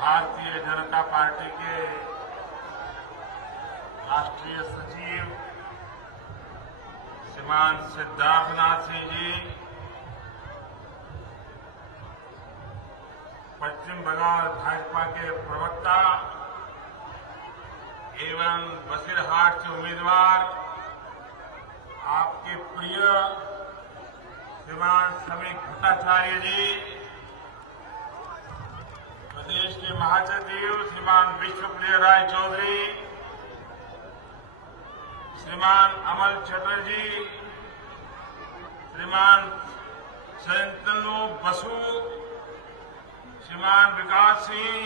Bharatiya Janata party के राष्ट्रीय सचिव श्रीमान सिद्धार्थनाथ सिंह जी, पश्चिम बंगाल भाजपा के प्रवक्ता एवं बसीरहाट से उम्मीदवार आपके प्रिय श्रीमान समीक भट्टाचार्य जी, प्रदेश के महासचिव श्रीमान विश्वप्रिय राय चौधरी, श्रीमान अमल चटर्जी, श्रीमान शंतनु बसु, श्रीमान विकास सिंह,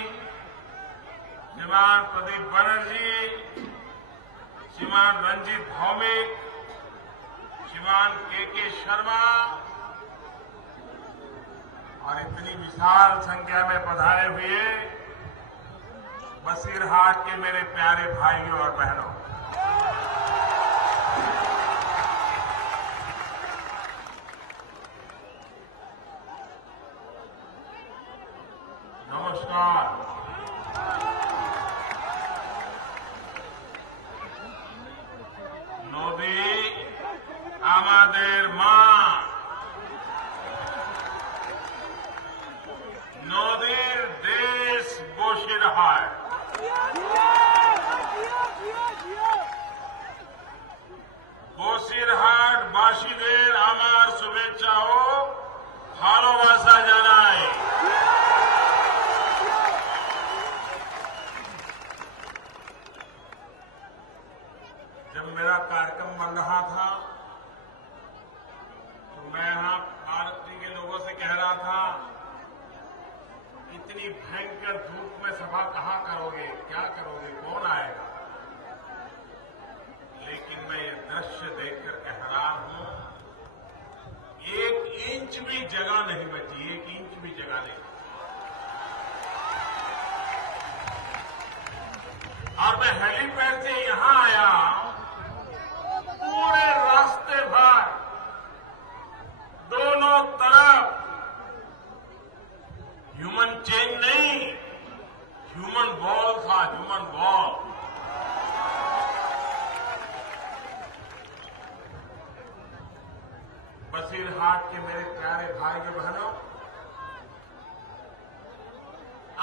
श्रीमान प्रदीप बनर्जी, श्रीमान रंजीत भौमिक, श्रीमान के शर्मा और इतनी विशाल संख्या में पधारे हुए बसीरहाट के मेरे प्यारे भाइयों और बहनों, नमस्कार। नदी आमादेर मां, নদীর দেশ বসিরহাট। বসিরহাটবাসীদের আমার শুভেচ্ছা ও ভালোবাসা জানাই। जब मेरा कार्यक्रम बन रहा था तो मैं यहां पार्टी के लोगों से कह रहा था, इतनी भयंकर धूप में सभा कहां करोगे, क्या करोगे, कौन आएगा। लेकिन मैं ये दृश्य देखकर हैरान हूं, 1 इंच भी जगह नहीं बची, 1 इंच भी जगह नहीं। और मैं हेलीपैड से यहां आया, पूरे रास्ते भर दोनों तरफ ह्यूमन चेन नहीं, ह्यूमन बॉल था, ह्यूमन बॉल। बसीरहाट के मेरे प्यारे भाई बहनों,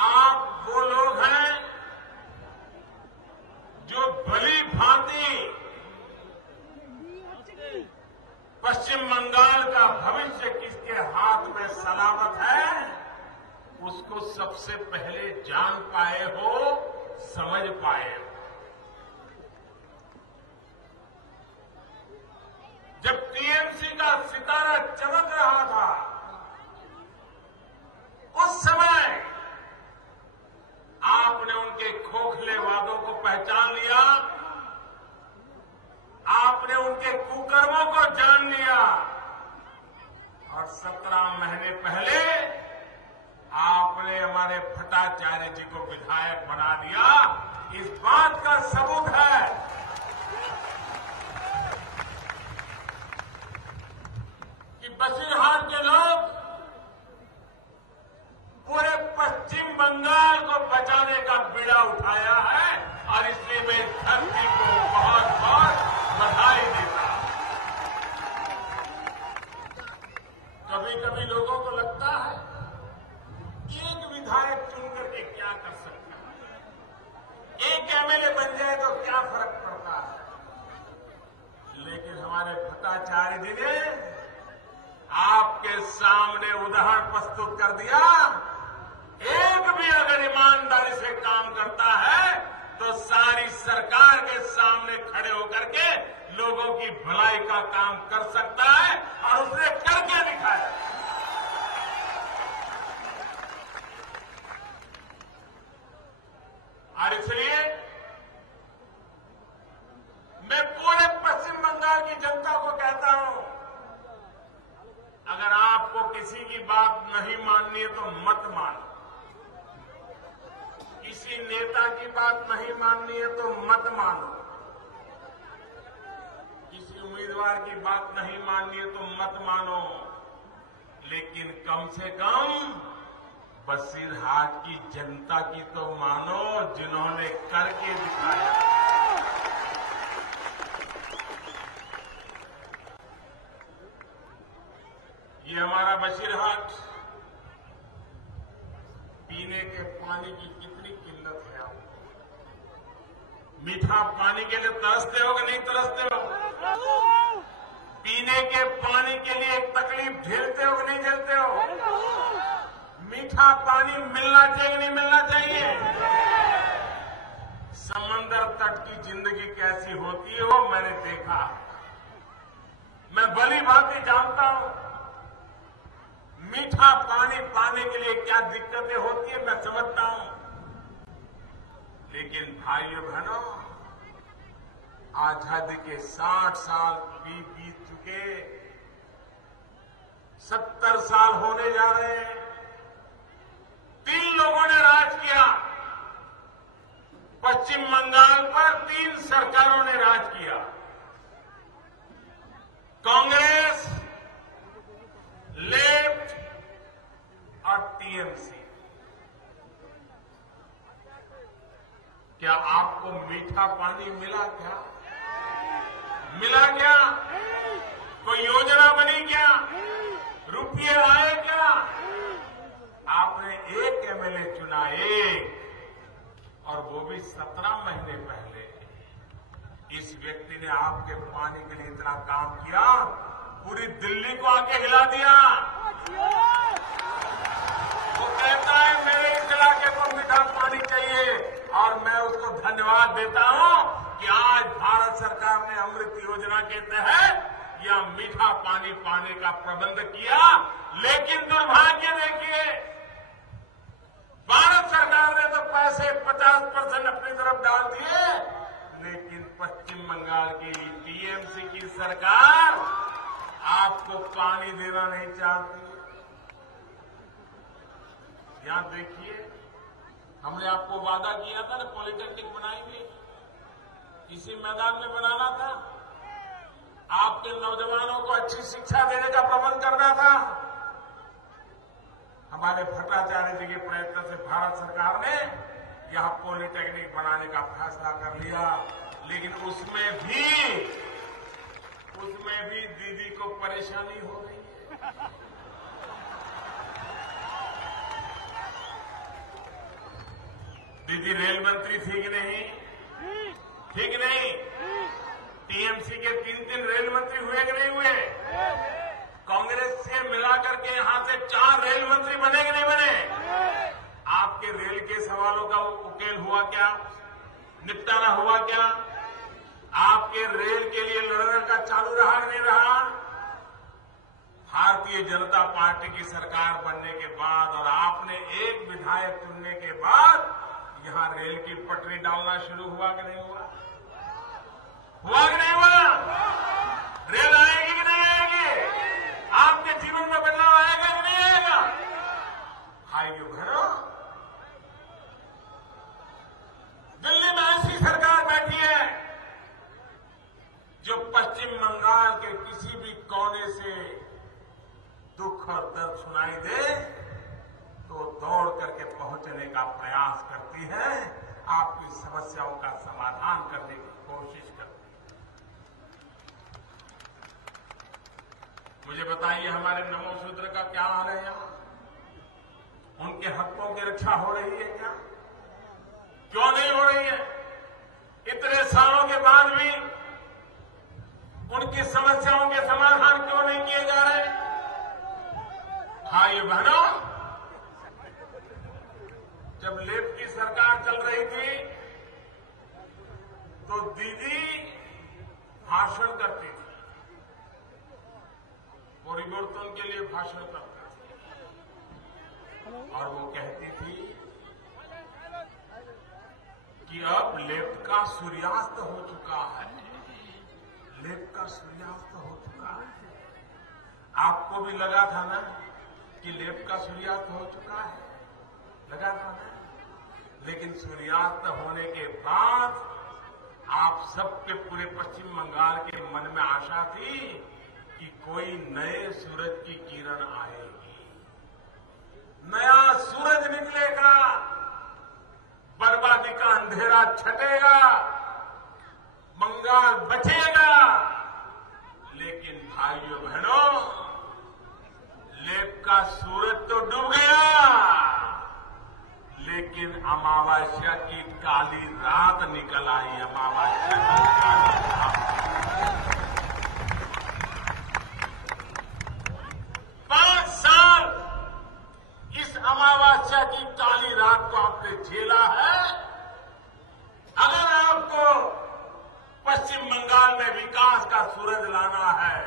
आप वो लोग हैं जो भली भांति पश्चिम बंगाल का भविष्य किसके हाथ में सलामत है उसको सबसे पहले जान पाए हो, समझ पाए हो। जब टीएमसी का सितारा चमक रहा था, उस समय आपने उनके खोखले वादों को पहचान लिया, आपने उनके कुकर्मों को जान लिया और 17 महीने पहले आपने हमारे भट्टाचार्य जी को विधायक बना दिया। इस बात का सबूत है कि बसीरहाट के लोग पूरे पश्चिम बंगाल को बचाने का बीड़ा उठाया है और इसलिए मैं इस धरती को बहुत बहुत बधाई देता हूं। कभी कभी लोगों को लगता है एक विधायक चुन करके क्या कर सकता है, एक एमएलए बन जाए तो क्या फर्क पड़ता है। लेकिन हमारे भट्टाचार्य जी ने आपके सामने उदाहरण प्रस्तुत कर दिया, एक भी अगर ईमानदारी से काम करता है तो सारी सरकार के सामने खड़े होकर के लोगों की भलाई का काम कर सकता है और उसने करके दिखाया। और इसलिए मैं पूरे पश्चिम बंगाल की जनता को कहता हूं, अगर आपको किसी की बात नहीं माननी है तो मत मानो, किसी नेता की बात नहीं माननी है तो मत मानो, किसी उम्मीदवार की बात नहीं माननी है तो मत मानो, लेकिन कम से कम बसीरहाट की जनता की तो मानो, जिन्होंने करके दिखाया। ये हमारा बसीरहाट पीने के पानी की कितनी किल्लत है। आप मीठा पानी के लिए तरसते हो कि नहीं तरसते हो? पीने के पानी के लिए एक तकलीफ झेलते हो कि नहीं झेलते हो? मीठा पानी मिलना चाहिए कि नहीं मिलना चाहिए? समंदर तट की जिंदगी कैसी होती है वो मैंने देखा। मैं भली भांति जानता हूं मीठा पानी पाने के लिए क्या दिक्कतें होती है, मैं समझता हूं। लेकिन भाइयों बहनों, आजादी के 60 साल बीत चुके, 70 साल होने जा रहे हैं। 3 लोगों ने राज किया। पश्चिम बंगाल पर 3 सरकारों ने राज किया। कांग्रेस, लेफ्ट और टीएमसी। क्या आपको मीठा पानी मिला क्या? मिला क्या? कोई योजना बनी क्या? रुपये आए क्या? आपने एक एमएलए चुना, एक, और वो भी 17 महीने पहले। इस व्यक्ति ने आपके पानी के लिए इतना काम किया, पूरी दिल्ली को आके हिला दिया। वो कहता है मेरे इस इलाके को मीठा पानी चाहिए, और मैं उसको धन्यवाद देता हूं कि आज भारत सरकार ने अमृत योजना के तहत यह मीठा पानी पाने का प्रबंध किया। लेकिन दुर्भाग्य देखिए, भारत सरकार ने तो पैसे 50% अपनी तरफ डाल दिए, लेकिन पश्चिम बंगाल की टीएमसी की सरकार आपको पानी देना नहीं चाहती। यहां देखिए, हमने आपको वादा किया था ना, पॉलिटेक्निक बनाएंगे, इसी मैदान में बनाना था। आपके नौजवानों को अच्छी शिक्षा देने का प्रबंध करना था। हमारे भट्टाचार्य जी के प्रयत्न से भारत सरकार ने यहां पॉलिटेक्निक बनाने का फैसला कर लिया। लेकिन उसमें भी दीदी को परेशानी हो रही है। दीदी रेल मंत्री थी कि नहीं? ठीक नहीं? टीएमसी के 3 रेल मंत्री हुए कि नहीं हुए? कांग्रेस से मिलाकर के यहां से 4 रेल मंत्री बने कि नहीं बने? आपके रेल के सवालों का उकेल हुआ क्या? निपटारा हुआ क्या? आपके रेल के लिए लड़ने का चालू रहा कि नहीं रहा? भारतीय जनता पार्टी की सरकार बनने के बाद और आपने एक विधायक चुनने के बाद यहां रेल की पटरी डालना शुरू हुआ कि नहीं हुआ? हुआ कि नहीं हुआ? रेल आएगी कि नहीं आएगी? आपके जीवन में बदलाव आएगा कि नहीं आएगा? भाइयों बहनों, दिल्ली में ऐसी सरकार बैठी है जो पश्चिम बंगाल के किसी भी कोने से दुख और दर्द सुनाई दे तो दौड़ करके पहुंचने का प्रयास करती है, आपकी समस्याओं का समाधान करने की कोशिश करती है। मुझे बताइए, हमारे नमोसूत्र का क्या हाल है? यहां उनके हकों की रक्षा हो रही है क्या? क्यों नहीं हो रही है? इतने सालों के बाद भी उनकी समस्याओं के समाधान क्यों नहीं किए जा रहे? भाइयों बहनों, जब लेफ्ट की सरकार चल रही थी तो दीदी भाषण करती थी, परिवर्तन के लिए भाषण करती थी, और वो कहती थी कि अब लेफ्ट का सूर्यास्त हो चुका है। लेफ्ट का सूर्यास्त हो चुका है। आपको भी लगा था ना कि लेफ्ट का सूर्यास्त हो चुका है? लगा था ना? लेकिन सूर्यास्त होने के बाद आप सबके पूरे पश्चिम बंगाल के मन में आशा थी कि कोई नए सूरज की किरण आएगी, नया सूरज झंडा छटेगा, बंगाल बचेगा। लेकिन भाइयों बहनों, लेप का सूरज तो डूब गया, लेकिन अमावस्या की काली रात निकल आई। अमावस्या की काली रात 5 साल इस अमावस्या की काली रात को आपने झेला है। अगर आपको पश्चिम बंगाल में विकास का सूरज लाना है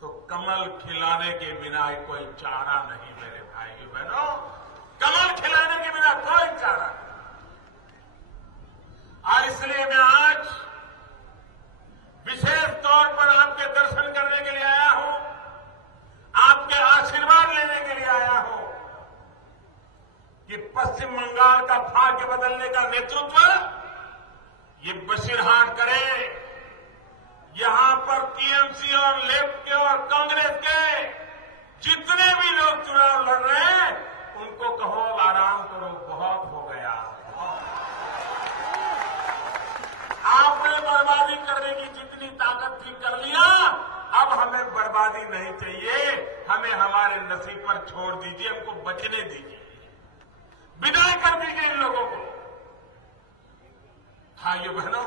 तो कमल खिलाने के बिना कोई चारा नहीं मेरे भाइयों बहनों, कमल खिलाने के बिना कोई चारा नहीं। और इसलिए मैं आज विशेष तौर पर आपके दर्शन करने के लिए आया हूं, आपके आशीर्वाद लेने के लिए आया हूं कि पश्चिम बंगाल का भाग्य बदलने का नेतृत्व ये बशीरहाट करे। यहां पर टीएमसी और लेफ्ट के और कांग्रेस के जितने भी लोग चुनाव लड़ रहे हैं, उनको कहो आराम करो, बहुत हो गया। आपने बर्बादी करने की जितनी ताकत थी कर लिया, अब हमें बर्बादी नहीं चाहिए, हमें हमारे नसीब पर छोड़ दीजिए, हमको बचने दीजिए, विदाई कर दीजिए इन लोगों को। भाइयों बहनों,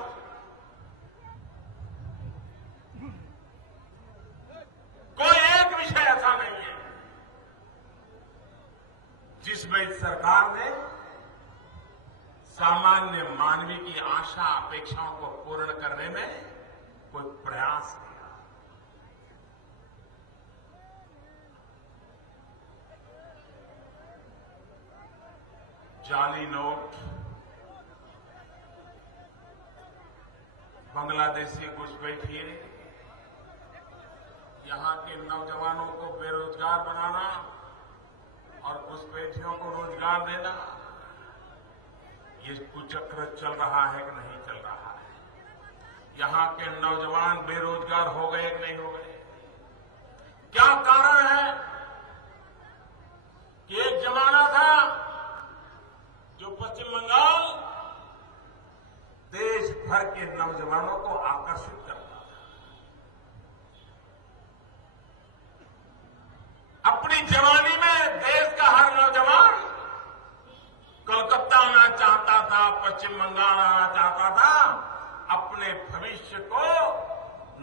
कोई एक विषय ऐसा नहीं है जिसमें इस सरकार ने सामान्य मानवीय की आशा अपेक्षाओं को पूर्ण करने में कोई प्रयास किया। जाली नोट, बांग्लादेशी घुसपैठिए, यहां के नौजवानों को बेरोजगार बनाना और घुसपैठियों को रोजगार देना, ये कुचक्र चल रहा है कि नहीं चल रहा है? यहां के नौजवान बेरोजगार हो गए कि नहीं हो गए? क्या कारण है कि एक जमाना था जो पश्चिम बंगाल देश भर के नौजवानों को आकर्षित करता था। अपनी जवानी में देश का हर नौजवान कोलकाता आना चाहता था, पश्चिम बंगाल आना चाहता था, अपने भविष्य को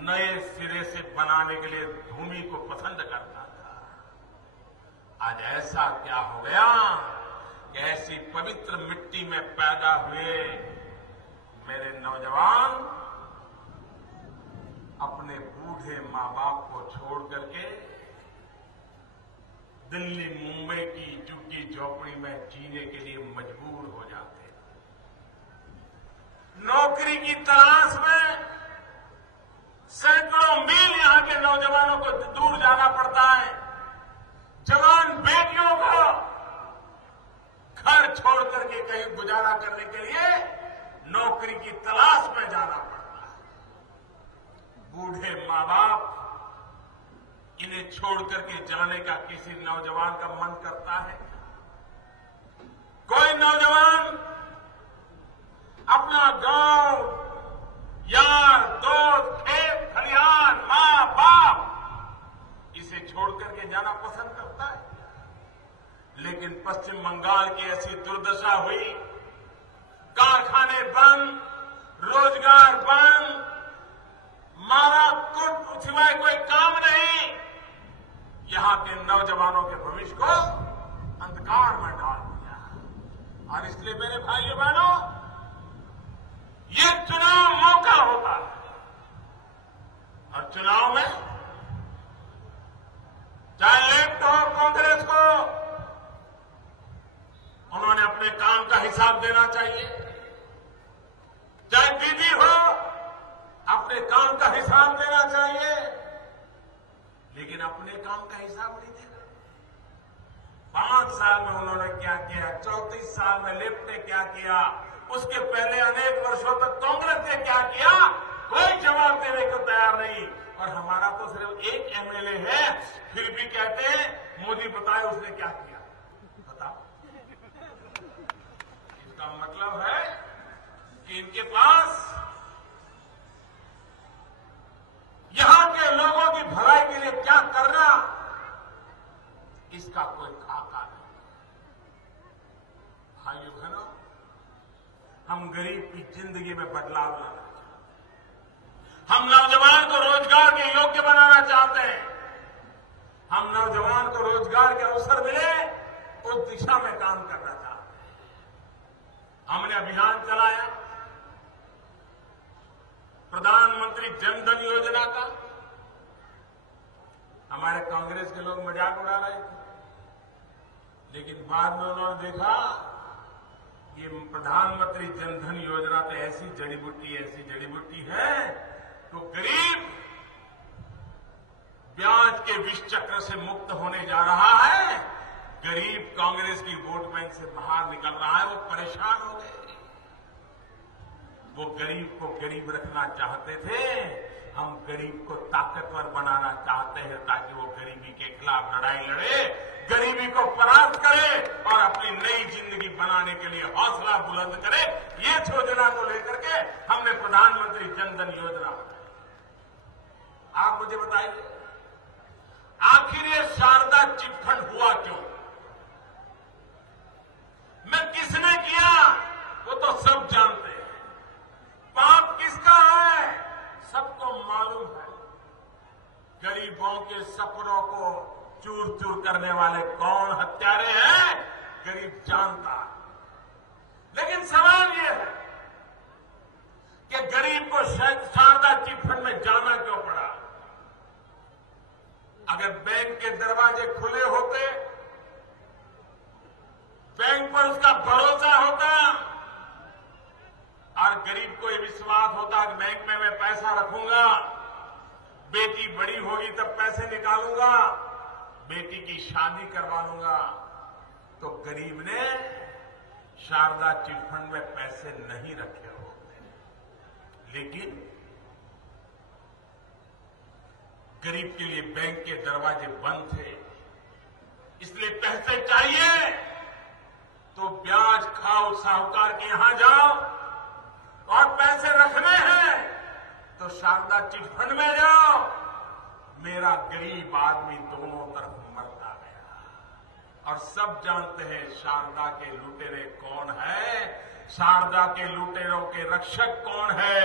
नए सिरे से बनाने के लिए भूमि को पसंद करता था। आज ऐसा क्या हो गया कि ऐसी पवित्र मिट्टी में पैदा हुए मेरे नौजवान अपने बूढ़े मां बाप को छोड़ करके दिल्ली मुंबई की झुग्गी झोपड़ी में जीने के लिए मजबूर हो जाते हैं। नौकरी की तलाश में सैकड़ों मील यहां के नौजवानों को दूर जाना पड़ता है। जवान बेटियों को घर छोड़ करके कहीं गुजारा करने के लिए नौकरी की तलाश में जाना पड़ता है। बूढ़े मां बाप इन्हें छोड़ करके जाने का किसी नौजवान का मन करता है? कोई नौजवान अपना गांव, यार, दोस्त, खेत, खलिहान, मां बाप इसे छोड़ करके जाना पसंद करता है? लेकिन पश्चिम बंगाल की ऐसी दुर्दशा हुई, कारखाने बंद, रोजगार बंद, मारा कुट सिवाय कोई काम नहीं। यहां के नौजवानों के भविष्य को अंधकार में डाल दिया। और इसलिए मेरे भाइयों बहनों, ये चुनाव मौका होता है और चुनाव में चाहे लेफ्ट हो कांग्रेस को, उन्होंने अपने काम का हिसाब देना चाहिए। चाहे दीदी हो, अपने काम का हिसाब देना चाहिए। लेकिन अपने काम का हिसाब नहीं दे रहे। 5 साल में उन्होंने क्या किया, 34 साल में लेफ्ट ने क्या किया, उसके पहले अनेक वर्षों तक कांग्रेस ने क्या किया, कोई जवाब देने को तैयार नहीं। और हमारा तो सिर्फ एक एमएलए है, फिर भी कहते हैं मोदी बताए उसने क्या किया। बताओ, इसका इसका मतलब है कि इनके पास यहां के लोगों की भलाई के लिए क्या करना, इसका कोई खाका नहीं। भाइयों बहनों, हम गरीब की जिंदगी में बदलाव लाना चाहते हैं। हम नौजवान को रोजगार के योग्य बनाना चाहते हैं। हम नौजवान को रोजगार के अवसर मिले उस दिशा में काम करना चाहते हैं। हमने अभियान चलाया प्रधानमंत्री जन धन योजना का। हमारे कांग्रेस के लोग मजाक उड़ा रहे थे, लेकिन बाद में उन्होंने देखा ये प्रधानमंत्री जन धन योजना तो ऐसी जड़ी बूटी है तो गरीब ब्याज के विष चक्र से मुक्त होने जा रहा है। गरीब कांग्रेस की वोट बैंक से बाहर निकल रहा है। वो परेशान हो गए। वो गरीब को गरीब रखना चाहते थे, हम गरीब को ताकतवर बनाना चाहते हैं ताकि वो गरीबी के खिलाफ लड़ाई लड़े, गरीबी को परास्त करे और अपनी नई जिंदगी बनाने के लिए हौसला बुलंद करे। ये योजना को लेकर के हमने प्रधानमंत्री जन धन योजना बनाई। आप मुझे बताइए, आखिर ये शारदा चिटफंड हुआ क्यों? मैं किसने किया वो तो सब जानते हैं। पाप किसका है सबको मालूम है। गरीबों के सपनों को चूर चूर करने वाले कौन हत्यारे हैं, गरीब जानता है। लेकिन सवाल यह है कि गरीब को शारदा चिटफंड में जाना क्यों पड़ा? अगर बैंक के दरवाजे खुले होते, बैंक पर उसका भरोसा होता और गरीब को ये विश्वास होता कि बैंक में मैं पैसा रखूंगा, बेटी बड़ी होगी तब पैसे निकालूंगा, बेटी की शादी करवा लूंगा, तो गरीब ने शारदा चिटफंड में पैसे नहीं रखे होते। लेकिन गरीब के लिए बैंक के दरवाजे बंद थे, इसलिए पैसे चाहिए तो ब्याज खाओ, साहूकार के यहां जाओ, और पैसे रखने हैं तो शारदा चिटफंड में जाओ। मेरा गरीब आदमी दोनों तरफ मरता गया। और सब जानते हैं शारदा के लुटेरे कौन है, शारदा के लुटेरों के रक्षक कौन है,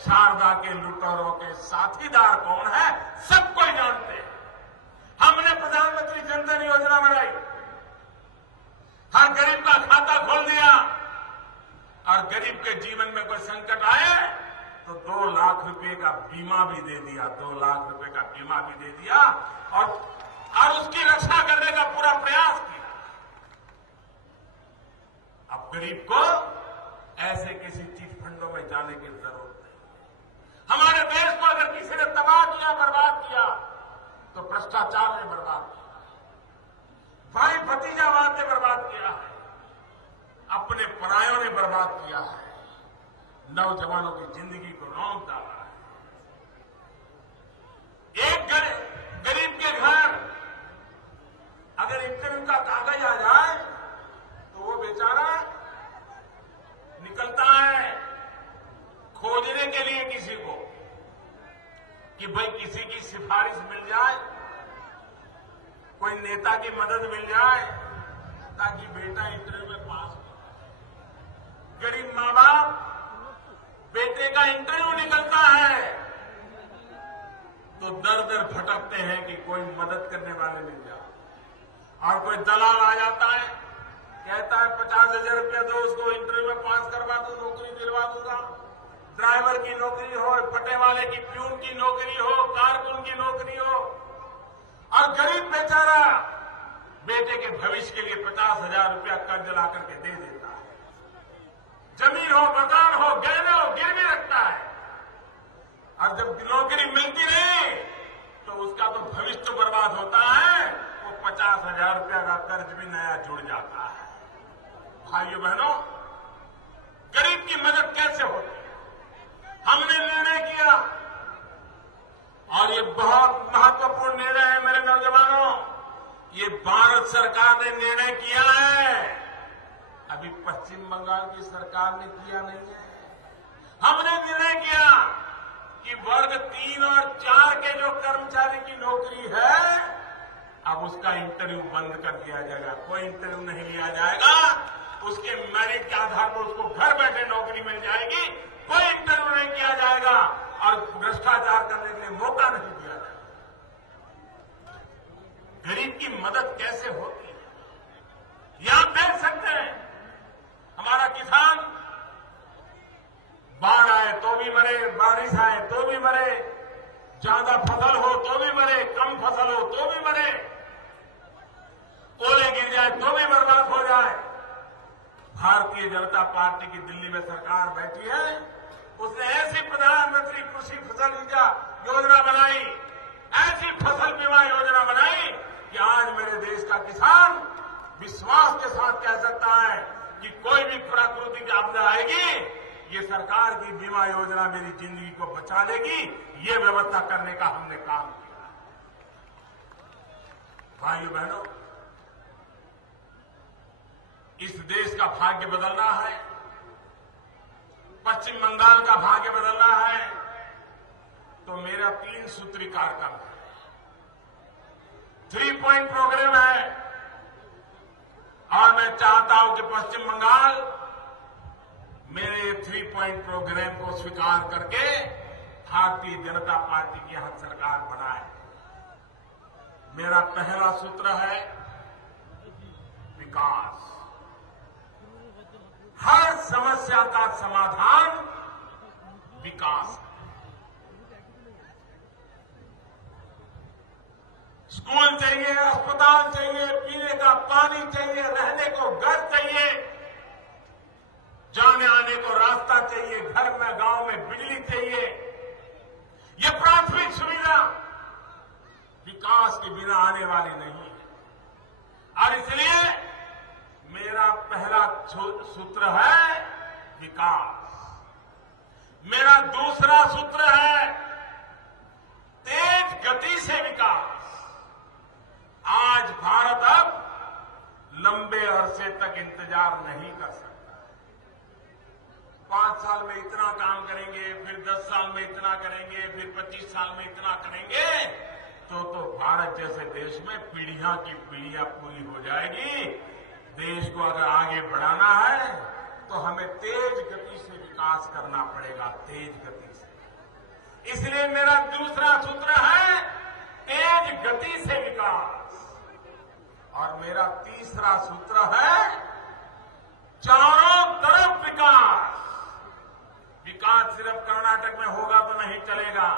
शारदा के लुटेरों के साथीदार कौन है, सब कोई जानते हैं। हमने प्रधानमंत्री जन धन योजना बनाई, हर गरीब का खाता खोल दिया और गरीब के जीवन में कोई संकट आए तो 2 लाख रुपए का बीमा भी दे दिया, 2 लाख रुपए का बीमा भी दे दिया और उसकी रक्षा करने का पूरा प्रयास किया। अब गरीब को ऐसे किसी चिटफंडों में जाने की जरूरत नहीं। हमारे देश को अगर किसी ने तबाह किया, बर्बाद किया तो भ्रष्टाचार ने बर्बाद किया, भाई भतीजावाद ने बर्बाद किया है, अपने परायों ने बर्बाद किया है, नौजवानों की जिंदगी को रौंद डाला है। एक गरीब के घर अगर इनकम का कागज आ जाए तो वो बेचारा निकलता है खोजने के लिए किसी को कि भाई किसी की सिफारिश मिल जाए, कोई नेता की मदद मिल जाए ताकि बेटा इंटरव्यू में पास हो। गरीब मां बाप बेटे का इंटरव्यू निकलता है तो दर दर भटकते हैं कि कोई मदद करने वाले मिल जाए, और कोई दलाल आ जाता है, कहता है 50,000 रुपया दो, उसको इंटरव्यू में पास करवा दो, नौकरी दिलवा दूंगा। ड्राइवर की नौकरी हो, पट्टे वाले की, प्यून की नौकरी हो, कारकुन की नौकरी हो, और गरीब बेचारा बेटे के भविष्य के लिए 50,000 रुपया कर्ज ला करके दे देता है। जमीन हो, मकान हो, गहने हो, गिरवी रखता है, और जब नौकरी मिलती नहीं तो उसका तो भविष्य तो बर्बाद होता है, वो 50,000 रुपया का कर्ज भी नया जुड़ जाता है। भाइयों बहनों, गरीब की मदद कैसे होती है? हमने निर्णय किया, और ये बहुत महत्वपूर्ण निर्णय है मेरे नौजवानों। ये भारत सरकार ने निर्णय किया है अभी पश्चिम बंगाल की सरकार ने किया नहीं है। हमने निर्णय किया कि वर्ग 3 और 4 के जो कर्मचारी की नौकरी है, अब उसका इंटरव्यू बंद कर दिया जाएगा। कोई इंटरव्यू नहीं लिया जाएगा, उसके मेरिट के आधार पर उसको घर बैठे नौकरी मिल जाएगी। कोई इंटरव्यू नहीं किया जाएगा और भ्रष्टाचार करने के लिए मौका नहीं दिया जाएगा। गरीब की मदद कैसे होती है, ये आप देख सकते हैं। हमारा किसान बाढ़ आए तो भी मरे, बारिश आए तो भी मरे, ज्यादा फसल हो तो भी मरे, कम फसल हो तो भी मरे, ओले गिर जाए तो भी बर्बाद हो जाए। भारतीय जनता पार्टी की दिल्ली में सरकार बैठी है, उसने ऐसी प्रधानमंत्री कृषि फसल योजना बनाई, ऐसी फसल बीमा योजना बनाई कि आज मेरे देश का किसान विश्वास के साथ कह सकता है कि कोई भी प्राकृतिक आपदा आएगी, ये सरकार की बीमा योजना मेरी जिंदगी को बचा लेगी। ये व्यवस्था करने का हमने काम किया। भाइयों बहनों, इस देश का भाग्य बदलना है, पश्चिम बंगाल का भाग्य बदलना है, तो मेरा 3 सूत्री कार्यक्रम है, 3 पॉइंट प्रोग्राम है। और मैं चाहता हूं कि पश्चिम बंगाल मेरे 3 पॉइंट प्रोग्राम को स्वीकार करके भारतीय जनता पार्टी की यहां सरकार बनाए। मेरा पहला सूत्र है विकास। हर समस्या का समाधान विकास है। स्कूल चाहिए, अस्पताल चाहिए, पीने का पानी चाहिए, रहने को घर चाहिए, जाने आने को रास्ता चाहिए, घर में गांव में बिजली चाहिए। ये प्राथमिक सुविधा विकास के बिना आने वाली नहीं है। और इसलिए मेरा पहला सूत्र है विकास। मेरा दूसरा सूत्र है तेज गति से विकास। आज भारत अब लंबे अरसे तक इंतजार नहीं कर सकता। 5 साल में इतना काम करेंगे, फिर 10 साल में इतना करेंगे, फिर 25 साल में इतना करेंगे, तो भारत जैसे देश में पीढ़ियां की पीढ़ियां पूरी हो जाएगी। देश को अगर आगे बढ़ाना है तो हमें तेज गति से विकास करना पड़ेगा, तेज गति से। इसलिए मेरा दूसरा सूत्र है तेज गति से विकास। और मेरा तीसरा सूत्र है चारों तरफ विकास। विकास सिर्फ कर्नाटक में होगा तो नहीं चलेगा,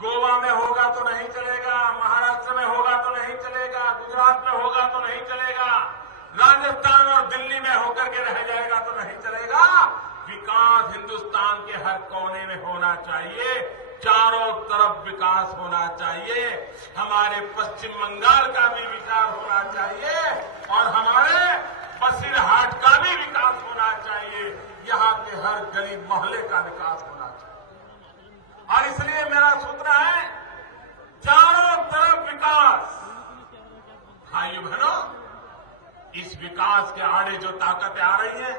गोवा में होगा तो नहीं चलेगा, महाराष्ट्र में होगा तो नहीं चलेगा, गुजरात में होगा तो नहीं चलेगा, राजस्थान और दिल्ली में होकर के रह जाएगा तो नहीं चलेगा। विकास हिंदुस्तान के हर कोने में होना चाहिए, चारों तरफ विकास होना चाहिए। हमारे पश्चिम बंगाल का भी विकास होना चाहिए और हमारे बसीरहाट का भी विकास होना चाहिए। यहां के हर गरीब मोहल्ले का विकास होना चाहिए। और इसलिए मेरा सूत्र है चारों तरफ विकास। भाइयों बहनों, इस विकास के आड़े जो ताकतें आ रही हैं,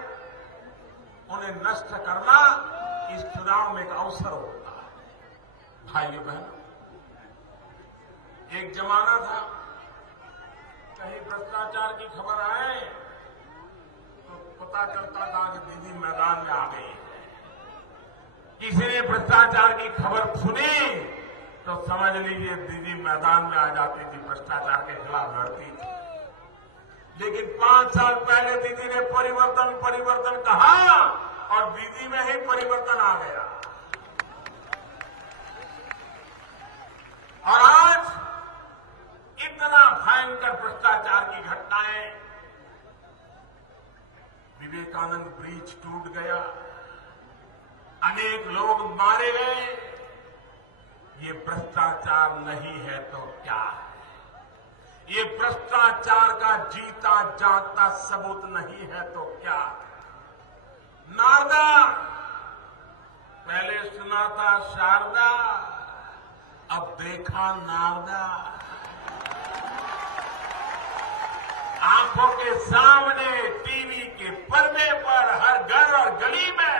उन्हें नष्ट करना इस चुनाव में एक अवसर होता है। भाइयों बहनों, एक जमाना था, कहीं भ्रष्टाचार की खबर आए तो पता चलता था कि दीदी मैदान में आ गई। किसी ने भ्रष्टाचार की खबर सुनी तो समझ लीजिए दीदी मैदान में आ जाती थी, भ्रष्टाचार के खिलाफ लड़ती थी। लेकिन 5 साल पहले दीदी ने परिवर्तन कहा और दीदी में ही परिवर्तन आ गया। और आज इतना भयंकर भ्रष्टाचार की घटनाएं, विवेकानंद ब्रिज टूट गया, अनेक लोग मारे गए। ये भ्रष्टाचार नहीं है तो क्या है? ये भ्रष्टाचार का जीता जागता सबूत नहीं है तो क्या? नारदा, पहले सुना था शारदा, अब देखा नारदा। आप आंखों के सामने टीवी के पर्दे पर हर घर और गली में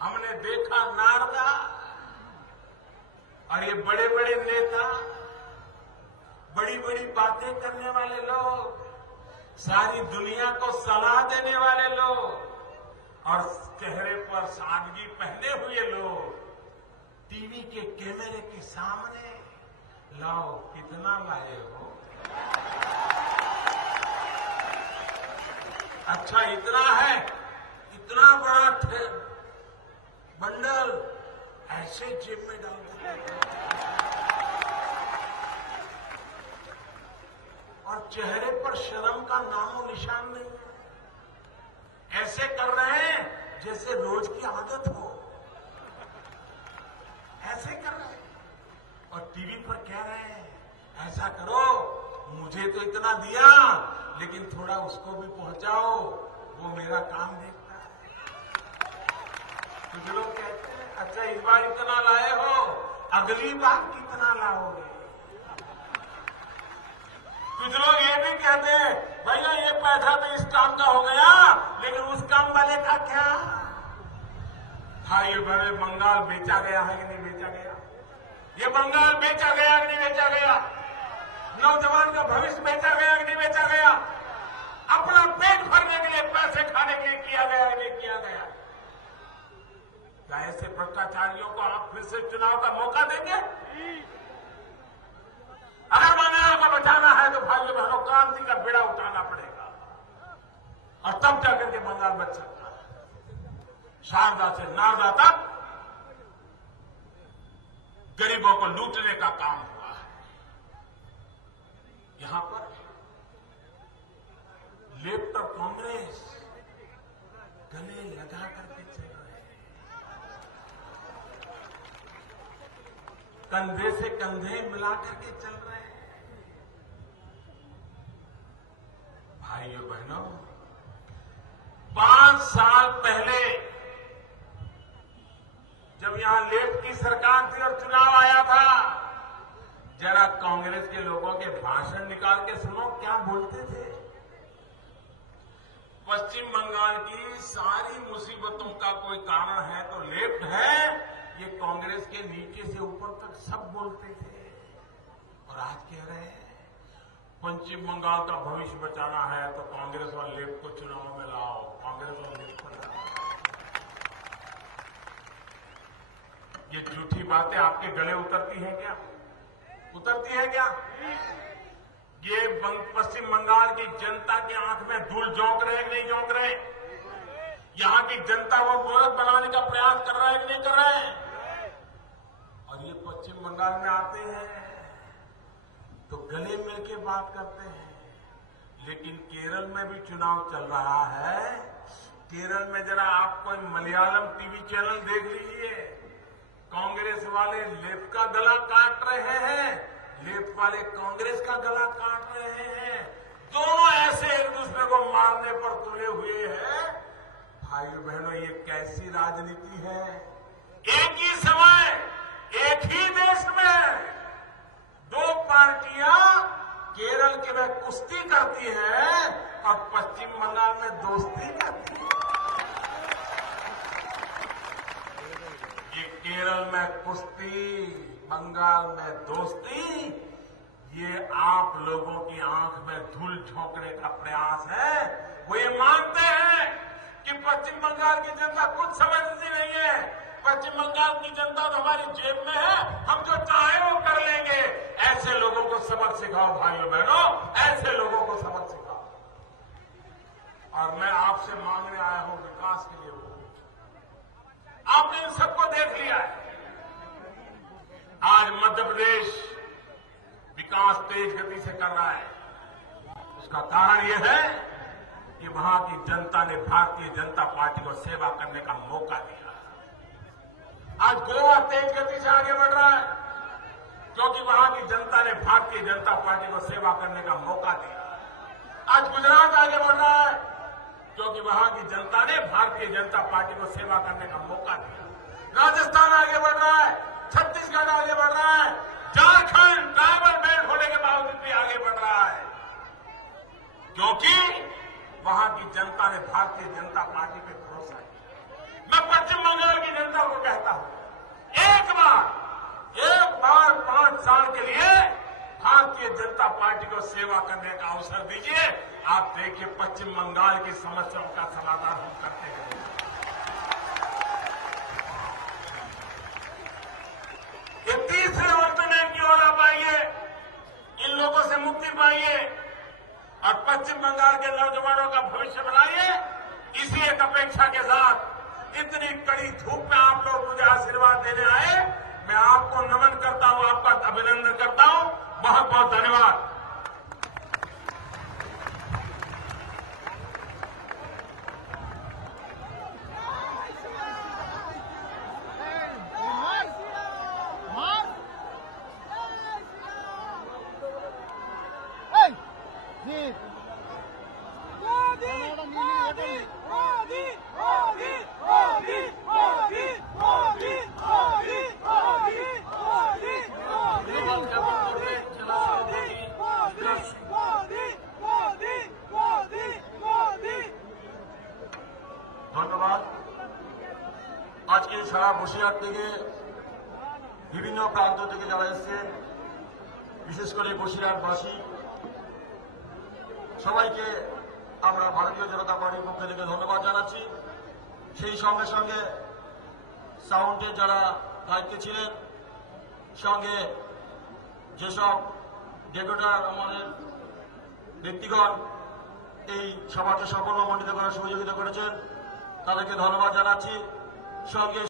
हमने देखा नारदा और ये बड़े बड़े नेता, बड़ी बड़ी बातें करने वाले लोग, सारी दुनिया को सलाह देने वाले लोग और चेहरे पर सादगी पहने हुए लोग टीवी के कैमरे के सामने लाओ कितना लाए हो। अच्छा इतना है, इतना बड़ा बंडल ऐसे जेब में डाल देते और चेहरे पर शर्म का नामो निशान नहीं है। ऐसे कर रहे हैं जैसे रोज की आदत हो, ऐसे कर रहे हैं और टीवी पर कह रहे हैं ऐसा करो, मुझे तो इतना दिया लेकिन थोड़ा उसको भी पहुंचाओ, वो मेरा काम देखता है। कुछ लोग कहते हैं अच्छा इस बार इतना लाए हो, अगली बार कितना लाओगे। कुछ लोग ये भी कहते हैं भैया ये पैसा तो इस काम का हो गया लेकिन उस काम वाले का क्या। भाई बड़े बंगाल बेचा गया है कि नहीं बेचा गया, ये बंगाल बेचा गया कि नहीं बेचा गया, नौजवान का भविष्य बेचा गया कि नहीं बेचा गया, अपना पेट भरने के लिए पैसे खाने के लिए किया गया कि नहीं किया गया। क्या ऐसे भ्रष्टाचारियों को आप फिर से चुनाव का मौका देंगे? अगर बंगाल को बचाना है तो भाइयों बहनों क्रांति का बेड़ा उठाना पड़ेगा और तब जाकर के बंगाल बच सकता है। शारदा से नारदा तक गरीबों को लूटने का काम हुआ है। यहां पर लेफ्ट और कांग्रेस गले लगा करके चल रहे हैं, कंधे से कंधे मिला करके चल रहे हैं। भाइयों बहनों 5 साल पहले जब यहां लेफ्ट की सरकार थी और चुनाव आया था, जरा कांग्रेस के लोगों के भाषण निकाल के सुनो क्या बोलते थे। पश्चिम बंगाल की सारी मुसीबतों का कोई कारण है तो लेफ्ट है, ये कांग्रेस के नीचे से ऊपर तक सब बोलते थे। और आज कह रहे हैं पश्चिम बंगाल का भविष्य बचाना है तो कांग्रेस और लेफ्ट को चुनाव में लाओ, कांग्रेस और लेफ्ट को लाओ। ये झूठी बातें आपके गले उतरती हैं क्या? उतरती है क्या? ये पश्चिम बंगाल की जनता की आंख में धूल झोंक रहे कि नहीं झोंक रहे? यहां की जनता वो गोरख बनाने का प्रयास कर रहा है कि नहीं कर रहा है? और ये पश्चिम बंगाल में आते हैं तो गले मिल के बात करते हैं, लेकिन केरल में भी चुनाव चल रहा है। केरल में जरा आप कोई मलयालम टीवी चैनल देख लीजिए, कांग्रेस वाले लेफ्ट का गला काट रहे हैं, लेफ्ट वाले कांग्रेस का गला काट रहे हैं, दोनों ऐसे एक दूसरे को मारने पर तुले हुए हैं। भाइयों बहनों ये कैसी राजनीति है? एक ही समय एक ही देश में 2 पार्टियां केरल के में कुश्ती करती हैं और पश्चिम बंगाल में दोस्ती करती है। ये केरल में कुश्ती, बंगाल में दोस्ती, ये आप लोगों की आंख में धूल झोंकने का प्रयास है। वो ये मानते हैं कि पश्चिम बंगाल की जनता कुछ समझती नहीं है, पश्चिम बंगाल की जनता तो हमारी जेब में है, हम जो चाहे वो कर लेंगे। ऐसे लोगों को सबक सिखाओ भाइयों बहनों, ऐसे लोगों को सबक सिखाओ। और मैं आपसे मांगने आया हूं विकास के लिए वोट। आपने इन सबको देख लिया है। आज मध्य प्रदेश विकास तेज गति से कर रहा है, उसका कारण यह है कि वहां की जनता ने भारतीय जनता पार्टी को सेवा करने का मौका दिया। आज गोवा तेज गति से आगे बढ़ रहा है क्योंकि वहां की जनता ने भारतीय जनता पार्टी को सेवा करने का मौका दिया। आज गुजरात आगे बढ़ रहा है क्योंकि वहां की जनता ने भारतीय जनता पार्टी को सेवा करने का मौका दिया। राजस्थान आगे बढ़ रहा है, छत्तीसगढ़ आगे बढ़ रहा है, झारखंड ट्राइबल बेल्ट होने के बावजूद भी आगे बढ़ रहा है क्योंकि वहां की जनता ने भारतीय जनता पार्टी पे भरोसा किया। मैं पश्चिम बंगाल की जनता को कहता हूं, एक बार 5 साल के लिए भारतीय जनता पार्टी को सेवा करने का अवसर दीजिए। आप देखिए पश्चिम बंगाल की समस्याओं का समाधान हम करते हैं। ये तीसरे ऑल्टरनेट की ओर आप आइए, इन लोगों से मुक्ति पाइए और पश्चिम बंगाल के नौजवानों का भविष्य बनाइए। इसी एक अपेक्षा के साथ इतनी कड़ी धूप में आप लोग मुझे आशीर्वाद देने आए, मैं आपको नमन करता हूं, आपका अभिनंदन करता हूं। बहुत बहुत धन्यवाद। ধন্যবাদ। আজকে সারা বসিরহাট থেকে বিভিন্ন প্রান্ত থেকে যারা এসেছেন, বিশেষ করে বসিরহাটবাসী সবাইকে আমরা ভারতীয় জনতা পার্টির পক্ষ থেকে ধন্যবাদ জানাচ্ছি। সেই সঙ্গে সঙ্গে সাউন্ডের যারা দায়িত্বে ছিলেন, সঙ্গে যেসব ডেকোরেটর আমাদের ব্যক্তিগণ এই সভাকে সফলমণ্ডিত করার সহযোগিতা করেছেন, তাদেরকে ধন্যবাদ জানাচ্ছি। সঙ্গে